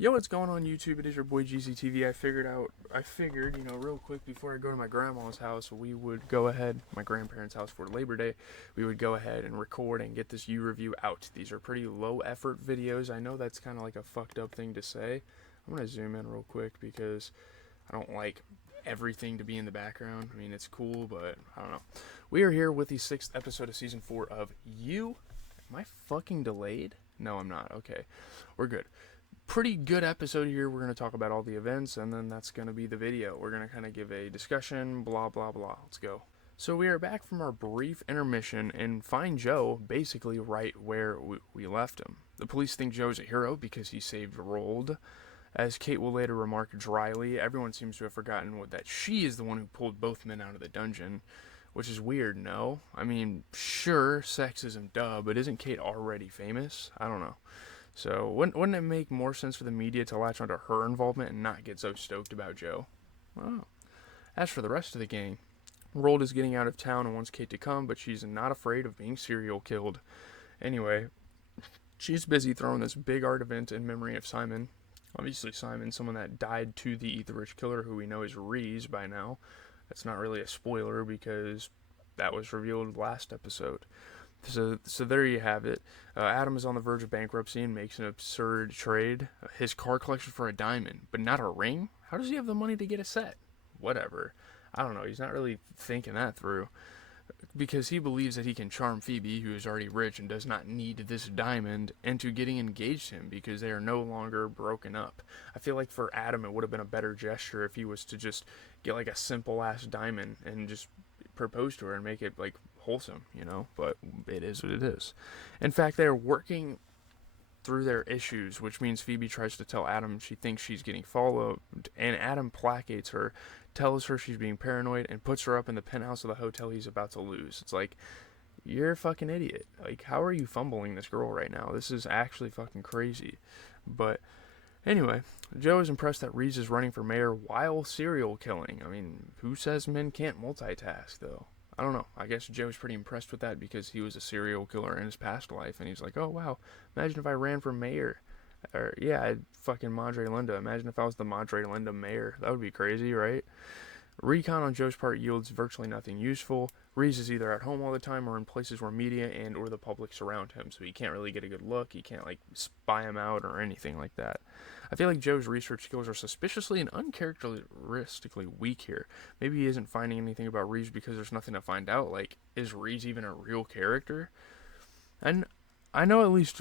Yo, what's going on YouTube? It is your boy GZTV. I figured, real quick before I go to my grandma's house, we would go ahead, my grandparents' house for Labor Day, we would go ahead and record and get this U-review out. These are pretty low effort videos. I know that's kind of like a fucked up thing to say. I'm going to zoom in real quick because I don't like everything to be in the background. I mean, it's cool, but I don't know. We are here with the 6th episode of Season 4 of You. Am I fucking delayed? No, I'm not. Okay, we're good. Pretty good episode here. We're going to talk about all the events, and then that's going to be the video. We're going to kind of give a discussion, blah, blah, blah. Let's go. So we are back from our brief intermission and find Joe basically right where we left him. The police think Joe's a hero because he saved Rold. As Kate will later remark dryly, everyone seems to have forgotten that she is the one who pulled both men out of the dungeon. Which is weird, no? I mean, sure, sexism, duh, but isn't Kate already famous? I don't know. So, wouldn't it make more sense for the media to latch onto her involvement and not get so stoked about Joe? Well, as for the rest of the gang, Rold is getting out of town and wants Kate to come, but she's not afraid of being serial killed. Anyway, she's busy throwing this big art event in memory of Simon. Obviously, Simon, someone that died to the Eat the Rich killer, who we know is Rhys by now. That's not really a spoiler because that was revealed last episode. So there you have it. Adam is on the verge of bankruptcy and makes an absurd trade. His car collection for a diamond, but not a ring? How does he have the money to get a set? Whatever. I don't know. He's not really thinking that through. Because he believes that he can charm Phoebe, who is already rich and does not need this diamond, into getting engaged to him because they are no longer broken up. I feel like for Adam it would have been a better gesture if he was to just get like a simple ass diamond and just propose to her and make it like wholesome, but it is what it is. In fact, they are working through their issues, which means Phoebe tries to tell Adam she thinks she's getting followed, and Adam placates her, tells her she's being paranoid, and puts her up in the penthouse of the hotel he's about to lose. It's like, you're a fucking idiot. Like, how are you fumbling this girl right now? This is actually fucking crazy. But anyway, Joe is impressed that Rhys is running for mayor while serial killing. I mean, who says men can't multitask, though? I don't know. I guess Joe's pretty impressed with that because he was a serial killer in his past life, and he's like, oh, wow, imagine if I ran for mayor. Or, yeah, I'd fucking Madre Linda. Imagine if I was the Madre Linda mayor. That would be crazy, right? Recon on Joe's part yields virtually nothing useful. Rhys is either at home all the time or in places where media and or the public surround him, so he can't really get a good look. He can't, spy him out or anything like that. I feel like Joe's research skills are suspiciously and uncharacteristically weak here. Maybe he isn't finding anything about Rhys because there's nothing to find out. Like, is Rhys even a real character? And I know at least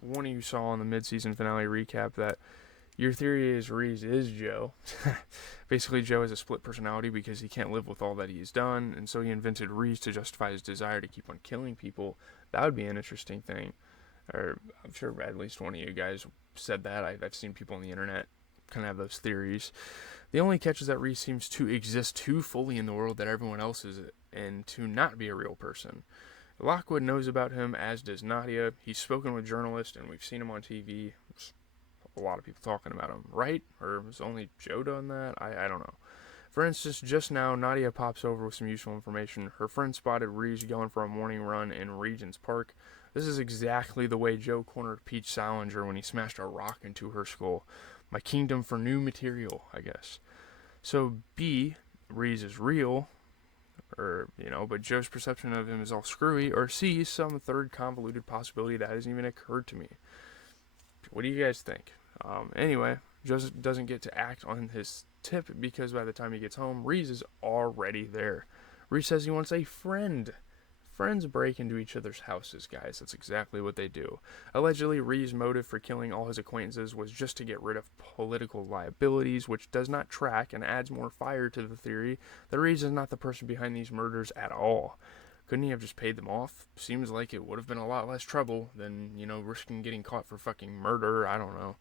one of you saw in the mid-season finale recap that your theory is Rhys is Joe. Basically, Joe has a split personality because he can't live with all that he's done, and so he invented Rhys to justify his desire to keep on killing people. That would be an interesting thing. Or I'm sure at least one of you guys said that. I've seen people on the internet kind of have those theories. The only catch is that Rhys seems to exist too fully in the world that everyone else is and to not be a real person. Lockwood knows about him, as does Nadia. He's spoken with journalists, and we've seen him on TV. There's a lot of people talking about him, right? Or was only Joe done that? I don't know. For instance, just now, Nadia pops over with some useful information. Her friend spotted Rhys going for a morning run in Regent's Park. This is exactly the way Joe cornered Peach Salinger when he smashed a rock into her skull. My kingdom for new material, I guess. So B, Rhys is real, but Joe's perception of him is all screwy, or C, some third convoluted possibility that hasn't even occurred to me. What do you guys think? Anyway, Joe doesn't get to act on his tip because by the time he gets home, Rhys is already there. Rhys says he wants a friend. Friends break into each other's houses, guys. That's exactly what they do. Allegedly, Rhys' motive for killing all his acquaintances was just to get rid of political liabilities, which does not track and adds more fire to the theory that Rhys is not the person behind these murders at all. Couldn't he have just paid them off? Seems like it would have been a lot less trouble than, risking getting caught for fucking murder. I don't know.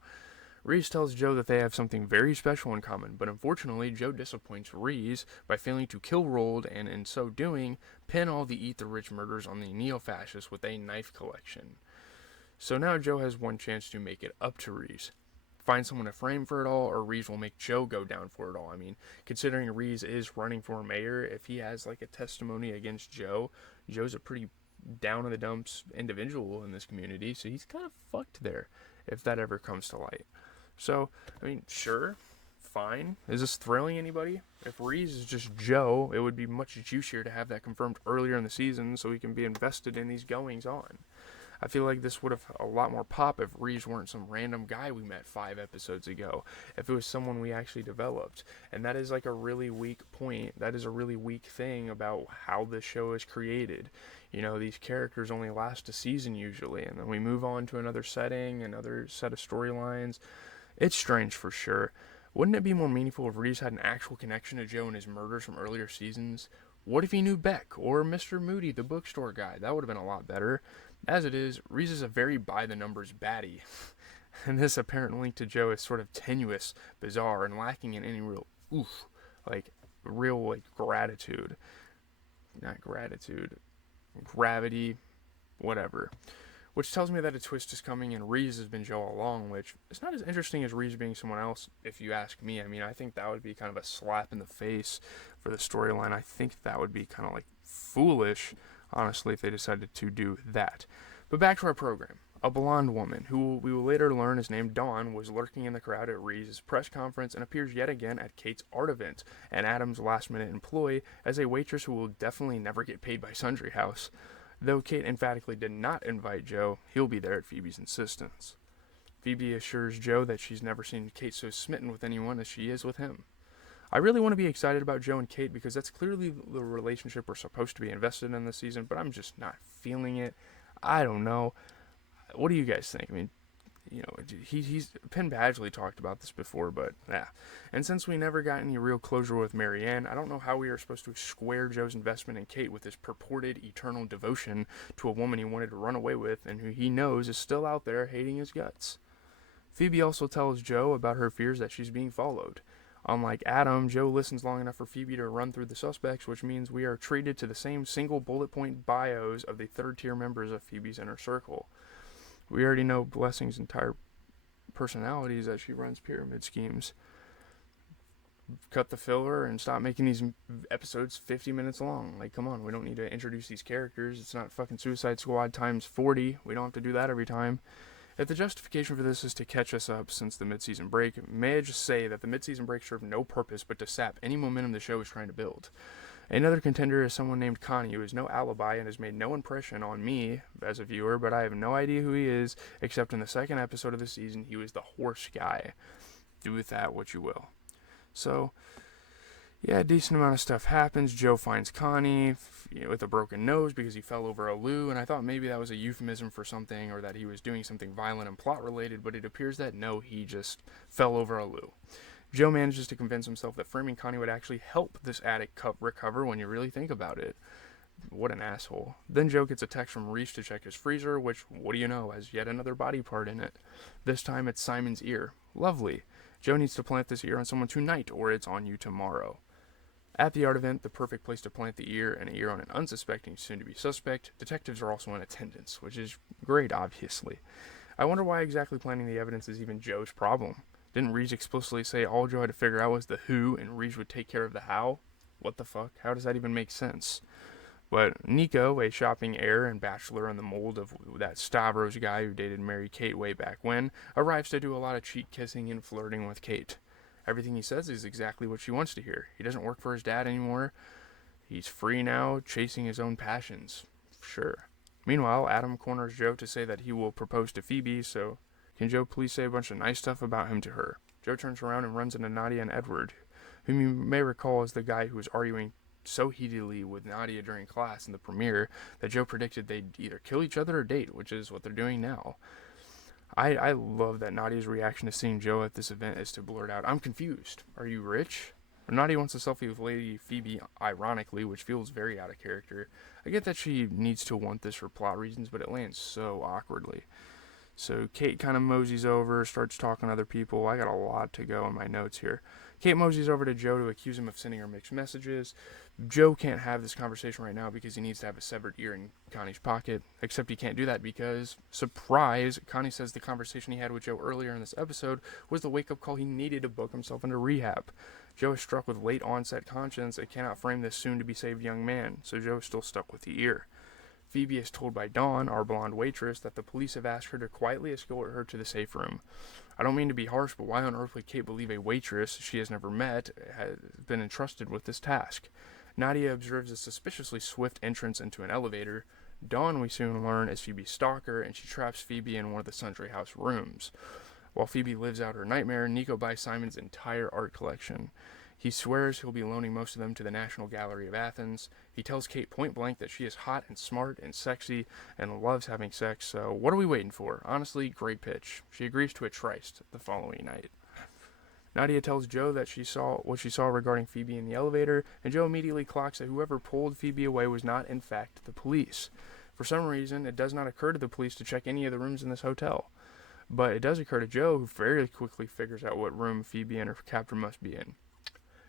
Rhys tells Joe that they have something very special in common, but unfortunately, Joe disappoints Rhys by failing to kill Rold and, in so doing, pin all the Eat the Rich murders on the neo-fascists with a knife collection. So now Joe has one chance to make it up to Rhys. Find someone to frame for it all, or Rhys will make Joe go down for it all. I mean, considering Rhys is running for mayor, if he has a testimony against Joe, Joe's a pretty down in the dumps individual in this community, so he's kind of fucked there if that ever comes to light. So, I mean, sure, fine. Is this thrilling anybody? If Rhys is just Joe, it would be much juicier to have that confirmed earlier in the season so we can be invested in these goings on. I feel like this would have a lot more pop if Rhys weren't some random guy we met 5 episodes ago. If it was someone we actually developed. And that is like a really weak point. That is a really weak thing about how this show is created. You know, these characters only last a season usually, and then we move on to another setting, another set of storylines. It's strange for sure. Wouldn't it be more meaningful if Rhys had an actual connection to Joe and his murders from earlier seasons? What if he knew Beck or Mr. Moody, the bookstore guy? That would have been a lot better. As it is, Rhys is a very by-the-numbers baddie, and this apparent link to Joe is sort of tenuous, bizarre, and lacking in any real gratitude. Not gratitude, gravity, whatever. Which tells me that a twist is coming and Rhys has been Joe all along, which is not as interesting as Rhys being someone else, if you ask me. I mean, I think that would be kind of a slap in the face for the storyline. I think that would be kind of foolish, honestly, if they decided to do that. But back to our program. A blonde woman, who we will later learn is named Dawn, was lurking in the crowd at Rhys' press conference and appears yet again at Kate's art event, and Adam's last-minute employee, as a waitress who will definitely never get paid by Sundry House. Though Kate emphatically did not invite Joe, he'll be there at Phoebe's insistence. Phoebe assures Joe that she's never seen Kate so smitten with anyone as she is with him. I really want to be excited about Joe and Kate because that's clearly the relationship we're supposed to be invested in this season, but I'm just not feeling it. I don't know. What do you guys think? I mean, you know, he's Penn Badgley talked about this before, but yeah. And since we never got any real closure with Marianne, I don't know how we are supposed to square Joe's investment in Kate with his purported eternal devotion to a woman he wanted to run away with and who he knows is still out there hating his guts. Phoebe also tells Joe about her fears that she's being followed. Unlike Adam, Joe listens long enough for Phoebe to run through the suspects, which means we are treated to the same single bullet point bios of the third-tier members of Phoebe's inner circle. We already know Blessing's entire personality is that she runs pyramid schemes. Cut the filler and stop making these episodes 50 minutes long. Like, come on, we don't need to introduce these characters. It's not fucking Suicide Squad times 40. We don't have to do that every time. If the justification for this is to catch us up since the mid-season break, may I just say that the mid-season break served no purpose but to sap any momentum the show is trying to build. Another contender is someone named Connie, who has no alibi and has made no impression on me as a viewer, but I have no idea who he is, except in the second episode of the season, he was the horse guy. Do with that what you will. So, yeah, a decent amount of stuff happens. Joe finds Connie with a broken nose because he fell over a loo, and I thought maybe that was a euphemism for something or that he was doing something violent and plot-related, but it appears that no, he just fell over a loo. Joe manages to convince himself that framing Connie would actually help this addict recover when you really think about it. What an asshole. Then Joe gets a text from Rhys to check his freezer, which, what do you know, has yet another body part in it. This time it's Simon's ear. Lovely. Joe needs to plant this ear on someone tonight, or it's on you tomorrow. At the art event, the perfect place to plant the ear and an ear on an unsuspecting soon-to-be suspect, detectives are also in attendance, which is great, obviously. I wonder why exactly planting the evidence is even Joe's problem. Didn't Rhys explicitly say all Joe had to figure out was the who and Rhys would take care of the how? What the fuck? How does that even make sense? But Nico, a shopping heir and bachelor in the mold of that Stavros guy who dated Mary Kate way back when, arrives to do a lot of cheek kissing and flirting with Kate. Everything he says is exactly what she wants to hear. He doesn't work for his dad anymore. He's free now, chasing his own passions. Sure. Meanwhile, Adam corners Joe to say that he will propose to Phoebe, so can Joe please say a bunch of nice stuff about him to her? Joe turns around and runs into Nadia and Edward, whom you may recall as the guy who was arguing so heatedly with Nadia during class in the premiere that Joe predicted they'd either kill each other or date, which is what they're doing now. I love that Nadia's reaction to seeing Joe at this event is to blurt out, "I'm confused. Are you rich?" Nadia wants a selfie with Lady Phoebe, ironically, which feels very out of character. I get that she needs to want this for plot reasons, but it lands so awkwardly. So Kate kind of moseys over, starts talking to other people. I got a lot to go in my notes here. Kate moseys over to Joe to accuse him of sending her mixed messages. Joe can't have this conversation right now because he needs to have a severed ear in Connie's pocket. Except he can't do that because, surprise, Connie says the conversation he had with Joe earlier in this episode was the wake-up call he needed to book himself into rehab. Joe is struck with late-onset conscience and cannot frame this soon-to-be-saved young man, so Joe is still stuck with the ear. Phoebe is told by Dawn, our blonde waitress, that the police have asked her to quietly escort her to the safe room. I don't mean to be harsh, but why on earth would Kate believe a waitress she has never met has been entrusted with this task? Nadia observes a suspiciously swift entrance into an elevator. Dawn, we soon learn, is Phoebe's stalker, and she traps Phoebe in one of the Sundry House rooms. While Phoebe lives out her nightmare, Nico buys Simon's entire art collection. He swears he'll be loaning most of them to the National Gallery of Athens. He tells Kate point blank that she is hot and smart and sexy and loves having sex, so what are we waiting for? Honestly, great pitch. She agrees to a tryst the following night. Nadia tells Joe that she saw what she saw regarding Phoebe in the elevator, and Joe immediately clocks that whoever pulled Phoebe away was not, in fact, the police. For some reason, it does not occur to the police to check any of the rooms in this hotel. But it does occur to Joe, who very quickly figures out what room Phoebe and her captor must be in.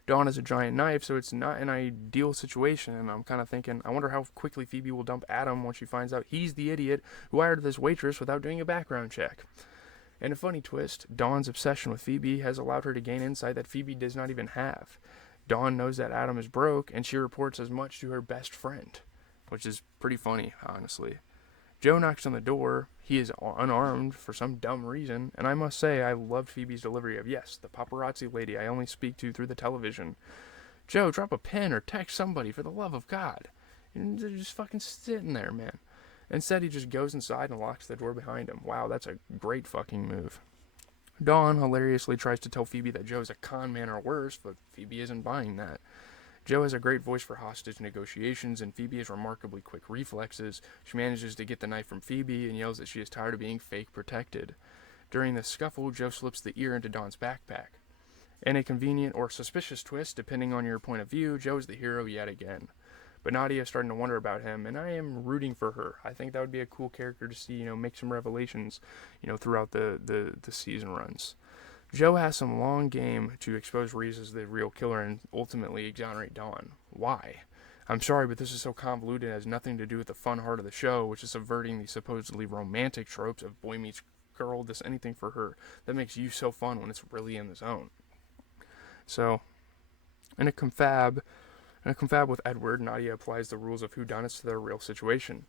Dawn is a giant knife, so it's not an ideal situation, and I'm kind of thinking, I wonder how quickly Phoebe will dump Adam once she finds out he's the idiot who hired this waitress without doing a background check. And a funny twist, Dawn's obsession with Phoebe has allowed her to gain insight that Phoebe does not even have. Dawn knows that Adam is broke, and she reports as much to her best friend, which is pretty funny, honestly. Joe knocks on the door. He is unarmed for some dumb reason, and I must say I loved Phoebe's delivery of, yes, the paparazzi lady I only speak to through the television. Joe, drop a pen or text somebody for the love of God. And they're just fucking sitting there, man. Instead, he just goes inside and locks the door behind him. Wow, that's a great fucking move. Dawn hilariously tries to tell Phoebe that Joe is a con man or worse, but Phoebe isn't buying that. Joe has a great voice for hostage negotiations, and Phoebe has remarkably quick reflexes. She manages to get the knife from Phoebe and yells that she is tired of being fake protected. During the scuffle, Joe slips the ear into Dawn's backpack. In a convenient or suspicious twist, depending on your point of view, Joe is the hero yet again. But Nadia is starting to wonder about him, and I am rooting for her. I think that would be a cool character to see, make some revelations, throughout the season runs. Joe has some long game to expose Rhys as the real killer and ultimately exonerate Dawn. Why? I'm sorry, but this is so convoluted it has nothing to do with the fun heart of the show, which is subverting the supposedly romantic tropes of boy meets girl, does anything for her. That makes you so fun when it's really in the zone. So, in a confab with Edward, Nadia applies the rules of whodunits to their real situation.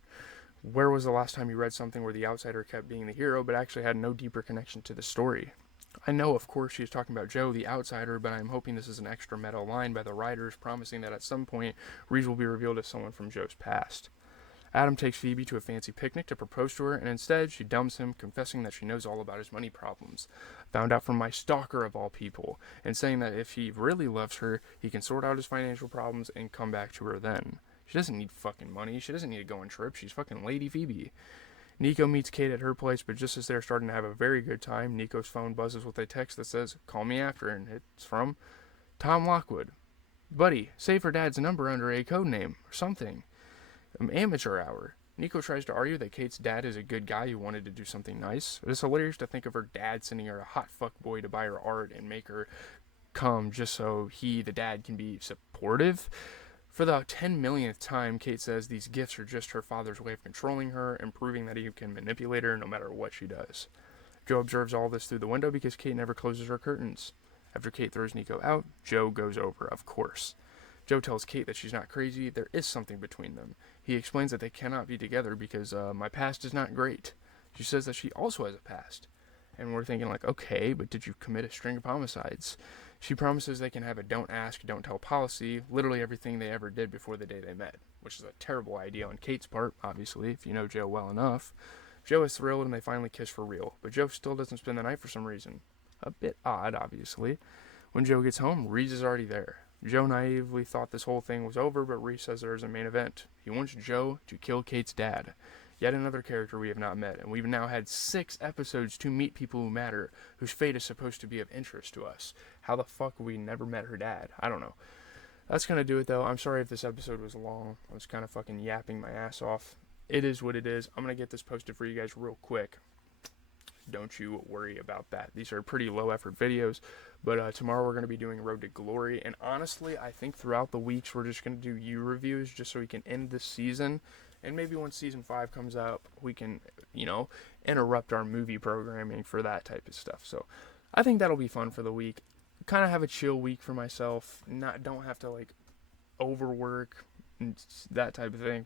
Where was the last time you read something where the outsider kept being the hero but actually had no deeper connection to the story? I know, of course, she's talking about Joe, the outsider, but I'm hoping this is an extra meta line by the writers, promising that at some point, Rhys will be revealed as someone from Joe's past. Adam takes Phoebe to a fancy picnic to propose to her, and instead, she dumps him, confessing that she knows all about his money problems. Found out from my stalker of all people, and saying that if he really loves her, he can sort out his financial problems and come back to her then. She doesn't need fucking money, she doesn't need to go on trips, she's fucking Lady Phoebe. Nico meets Kate at her place, but just as they're starting to have a very good time, Nico's phone buzzes with a text that says, "Call me after," and it's from Tom Lockwood. "Buddy, save her dad's number under a code name, or something. Amateur hour." Nico tries to argue that Kate's dad is a good guy who wanted to do something nice. It is hilarious to think of her dad sending her a hot fuck boy to buy her art and make her come just so he, the dad, can be supportive. For the 10 millionth time, Kate says these gifts are just her father's way of controlling her and proving that he can manipulate her no matter what she does. Joe observes all this through the window because Kate never closes her curtains. After Kate throws Nico out, Joe goes over, of course. Joe tells Kate that she's not crazy, there is something between them. He explains that they cannot be together because, my past is not great. She says that she also has a past. And we're thinking okay, but did you commit a string of homicides? She promises they can have a don't ask, don't tell policy, literally everything they ever did before the day they met, which is a terrible idea on Kate's part, obviously, if you know Joe well enough. Joe is thrilled and they finally kiss for real, but Joe still doesn't spend the night for some reason. A bit odd, obviously. When Joe gets home, Rhys is already there. Joe naively thought this whole thing was over, but Rhys says there is a main event. He wants Joe to kill Kate's dad. Yet another character we have not met, and we've now had 6 episodes to meet people who matter, whose fate is supposed to be of interest to us. How the fuck we never met her dad? I don't know. That's gonna do it though. I'm sorry if this episode was long. I was kind of fucking yapping my ass off. It is what it is. I'm gonna get this posted for you guys real quick. Don't you worry about that. These are pretty low effort videos, but tomorrow we're going to be doing Road to Glory, and honestly, I think throughout the weeks we're just going to do U reviews just so we can end this season, and maybe when season 5 comes up, we can, interrupt our movie programming for that type of stuff. So I think that'll be fun for the week. Kind of have a chill week for myself, don't have to overwork and that type of thing.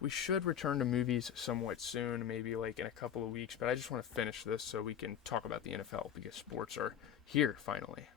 we should return to movies somewhat soon, maybe like in a couple of weeks. But I just want to finish this so we can talk about the NFL because sports are here finally.